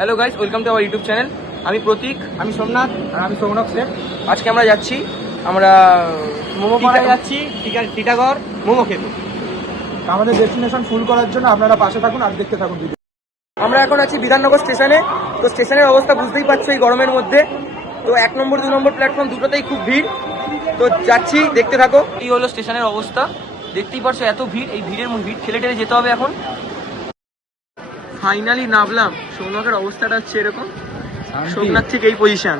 Hello guys, welcome to our YouTube channel. আমি প্রতীক, আমি সোমনাথ আর আমি সৌনক শেখ। আজকে আমরা যাচ্ছি মোমো পাড়ায় যাচ্ছি টিটাগড় মোমো খেতে। আমাদের ডেস্টিনেশন ফুল করার জন্য আপনারা পাশে থাকুন আর দেখতে থাকুন ভিডিও। আমরা এখন আছি বিধাননগর স্টেশনে। তো স্টেশনের অবস্থা বুঝতেই পারছো এই গরমের মধ্যে। তো 1 নম্বর 2 নম্বর প্ল্যাটফর্ম দুটোতেই খুব ভিড়। তো যাচ্ছি, দেখতে থাকো। এই হলো স্টেশনের অবস্থা, দেখতেই পারছো এত ভিড়। এই ভিড় ঠেলে ঠেলে যেতে হবে এখন। ফাইনালি নামলাম। সৌনকের অবস্থাটা হচ্ছে এরকম, সোমনাথ ঠিক এই পজিশন।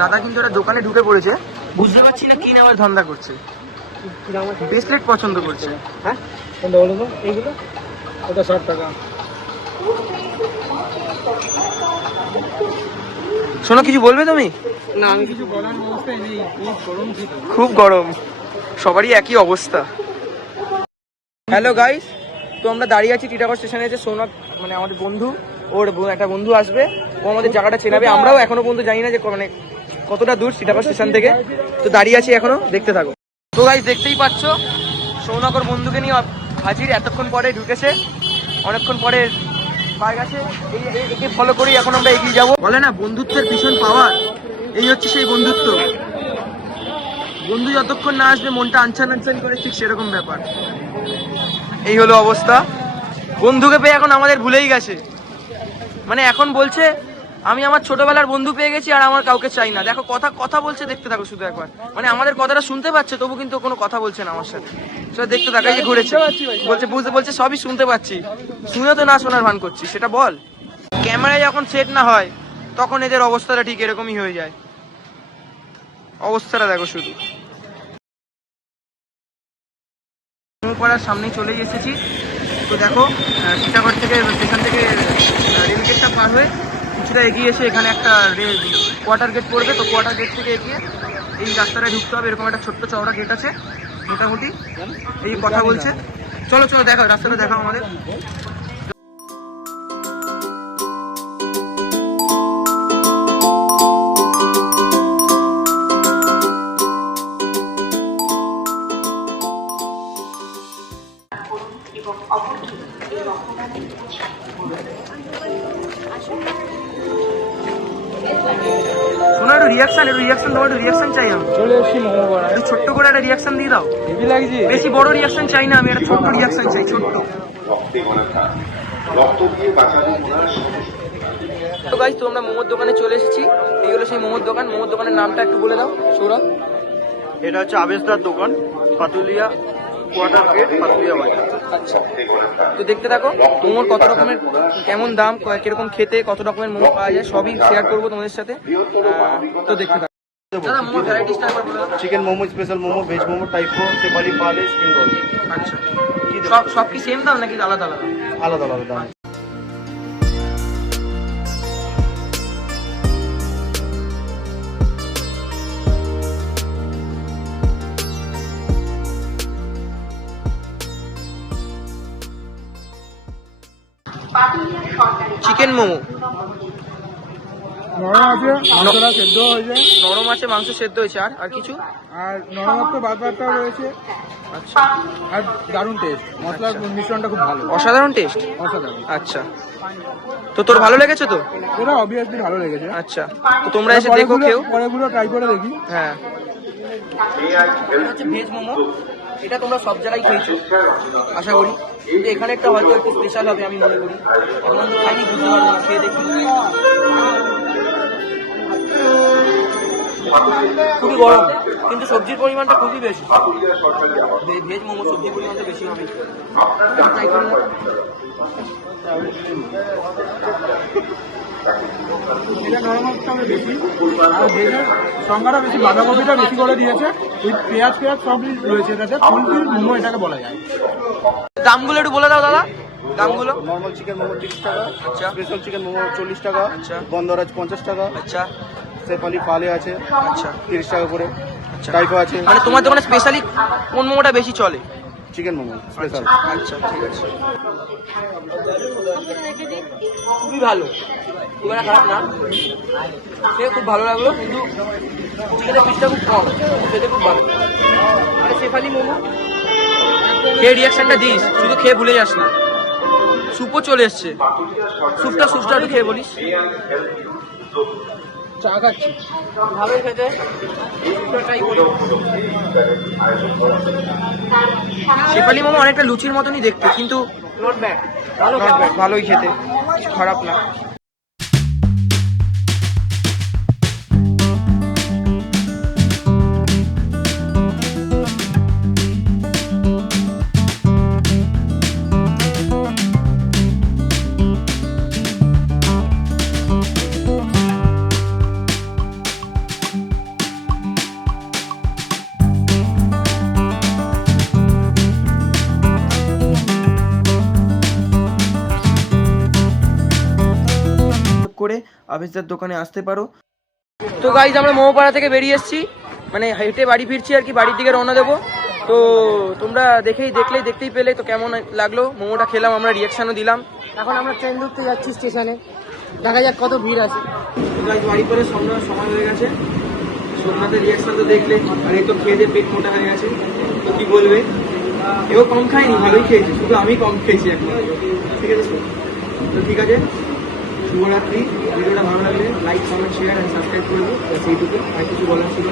দাদা কিন্তু একটা দোকানে ঢুকে পড়েছে, বুঝতে পারছি না কি নামের ধান্দা করছে। ব্রেসলেট পছন্দ করছে। হ্যাঁ কোনটা বলো তো? এইগুলো ওটা 60 টাকা। শোনো, কিছু বলবে তুমি? না, আমি কিছু বলার অবস্থায় নেই, খুব গরম। খুব গরম, সবারই একই অবস্থা। হ্যালো গাইস, তো আমরা দাঁড়িয়ে আছি টিটাগড় স্টেশনে। এসে সৌনক মানে আমাদের বন্ধু, ওর একটা বন্ধু আসবে, ও আমাদের জায়গাটা চেনাবে। আমরাও এখনো পর্যন্ত জানি না যে মানে কতটা দূর টিটাগড় স্টেশন থেকে। তো দাঁড়িয়ে আছি এখনো, দেখতে থাকো। তো গাইস দেখতেই পাচ্ছ সৌনক ওর বন্ধুকে নিয়ে হাজির। এতক্ষণ পরে ঢুকেছে, অনেকক্ষণ পরে পায়ে গেছে। একে ফলো করেই এখন আমরা এগিয়ে যাবো। বলে না বন্ধুত্বের ভীষণ পাওয়ার, এই হচ্ছে সেই বন্ধুত্ব। বন্ধু যতক্ষণ না আসবে মনটা আনছান আনছান করে, ঠিক সেরকম ব্যাপার। এই হলো অবস্থা। বন্ধুকে পেয়ে এখন আমাদের ভুলেই গেছে। মানে এখন বলছে আমি আমার ছোটবেলার বন্ধু পেয়ে গেছি আর আমার কাউকে চাই না। দেখো কথা বলছে, দেখতে থাকো শুধু একবার। মানে আমাদের কথাটা শুনতে পাচ্ছে, তবু কিন্তু কোনো কথা বলছে না আমার সাথে। সেটা দেখতে থাকো, এই যে ঘুরেছে, বলছে সবই শুনতে পাচ্ছি, শুনে তো না শোনার ভান করছি। সেটা বল। ক্যামেরায় যখন সেট না হয় তখন এদের অবস্থাটা ঠিক এরকমই হয়ে যায়। অবস্থাটা দেখো শুধু। পাড়ার সামনেই চলে এসেছি। তো দেখো টিটাগড় থেকে স্টেশন থেকে রেল গেটটা পার হয়ে কিছুটা এগিয়ে এসে এখানে একটা কোয়ার্টার গেট পড়বে। তো কোয়ার্টার গেট থেকে এগিয়ে এই রাস্তাটায় ঢুকতে হবে। এরকম একটা ছোট্ট চওড়া গেট আছে মোটামুটি। এই কথা বলছে, চলো চলো দেখো রাস্তাটা, দেখাও আমাদের। শোনো, একটু রিয়াকশন দাও, একটু রিয়াকশন চাই আমি। চলে এসেছি মোমো পাড়ায়। একটু ছোট্ট করে একটা রিয়াকশন দিয়ে দাও। হেভি লাগছে। বেশি বড় রিয়াকশন চাই না আমি, একটা ছোট্ট রিয়াকশন চাই, ছোট্ট। তো গাইস, তো আমরা মোমোর দোকানে চলে এসেছি। এই হলো সেই মোমোর দোকান। মোমোর দোকানের নামটা একটু বলে দাও সৌরভ। এটা হচ্ছে আবেশদার দোকান, পাতুলিয়া কোয়ার্টার গেট, পাতুলিয়া বাজার। আচ্ছা, তো দেখতে থাকো মোমোর কত রকমের, কেমন দাম, কিরকম খেতে, কত রকমের মোমো পাওয়া যায় সবই শেয়ার করবো তোমাদের সাথে। তো দেখতে থাকো। দাদা মোমোর ভ্যারাইটিসটা একবার বলে দাও। Chicken momo, special momo, veg momo, টাইপো, সেপালি, পালে, স্প্রিং রোল। আচ্ছা, সব কি সেম দাম নাকি আলাদা আলাদা? আলাদা আলাদা দাম। চিকেন মোমো নরম আছে, মাংসটা সেদ্ধ হয়েছে। নরম আছে, মাংস সেদ্ধ হয়েছে। আর কিছু? আর নরমাত্র বাদবাদটাও রয়েছে। আচ্ছা, আর দারুণ টেস্ট, মশলার মিশ্রণটা খুব ভালো, অসাধারণ টেস্ট। অসাধারণ। আচ্ছা, তো তোর ভালো লেগেছে তো? এটা অবভিয়াসলি ভালো লেগেছে। আচ্ছা, তো তোমরা এসে দেখো, কেউ পরেগুলো ট্রাই করে দেখি। হ্যাঁ, এটা হচ্ছে ভেজ মোমো। এটা তোমরা সব জায়গায় খেয়েছো আশা করি, কিন্তু এখানে একটা হয়তো একটু স্পেশাল হবে আমি মনে করি। এখন আমি খাইনি, বুঝতে পারবো না, খেয়ে দেখি। খুবই গরম, কিন্তু সবজির পরিমাণটা খুবই বেশি। ভেজ মোমো সবজির পরিমাণটা বেশি হবে। ট্রাই করি না। এটা নরমালটা বেশি, আর ভেজের সংখ্যাটা বেশি, বাঁধাকপিটা বেশি করে দিয়েছে। ওই পেঁয়াজ সবই রয়েছে এটাতে, ফুলফিল মোমো এটাকে বলা যায়। দামগুলো একটু বলে দাও দাদা, দামগুলো। নর্মাল চিকেন মোমো 30 টাকা, আচ্ছা। স্পেশাল চিকেন মোমো 40 টাকা, আচ্ছা। বন্দরাজ 50 টাকা, আচ্ছা সেপালি পালে আছে আচ্ছা 30 টাকা করে, আচ্ছা। টাইপো আছে। মানে তোমার দোকানে স্পেশালি কোন মোমোটা বেশি চলে? Chicken momo special. আচ্ছা, ঠিক আছে। খুবই ভালো, খুব একটা খারাপ না, খেয়ে খুব ভালো লাগলো। কিন্তু চিকেনের পিসটা খুব কম, খেতে খুব ভালো। আরে শেফালি মোমো খেয়ে রিয়াকশনটা দিস, শুধু খেয়ে ভুলে যাস না। স্যুপও চলে এসছে। স্যুপটা একটু খেয়ে বলিস। চা খাচ্ছি ভাবে খেতে শেফালি মোমো অনেকটা লুচির মতনই দেখতে, কিন্তু নট ব্যাড, ভালোই খেতে, কিছু খারাপ না। করে আবেশদার দোকানে আসতে পারো। তো গাইজ আমরা মোমোপাড়া থেকে বেরিয়ে এসেছি, মানে হেঁটে বাড়ি ফিরছি আর কি, বাড়ির দিকে রওনা দেবো। তো তোমরা দেখতেই পেলে তো কেমন লাগলো মোমোটা খেলাম, আমরা রিয়াকশানও দিলাম। এখন আমরা ট্রেন ধরতে যাচ্ছি স্টেশনে, দেখা যাক কত ভিড় আছে। বাড়ি করে সময় হয়ে গেছে, সোমনাথের রিয়াকশন তো দেখলে, আর এই তো খেয়ে দিয়ে পেট মোটা হয়ে গেছে, তো কি বলবে। এও কম খাইনি, ভালোই খেয়েছি, শুধু আমি কম খেয়েছি এখন, ঠিক আছে। তো ঠিক আছে, শুভরাত্রি। ভিডিওটা ভালো লাগলে like, comment, share and subscribe করবো, সেইটুকু আর কিছু বলার ছিল।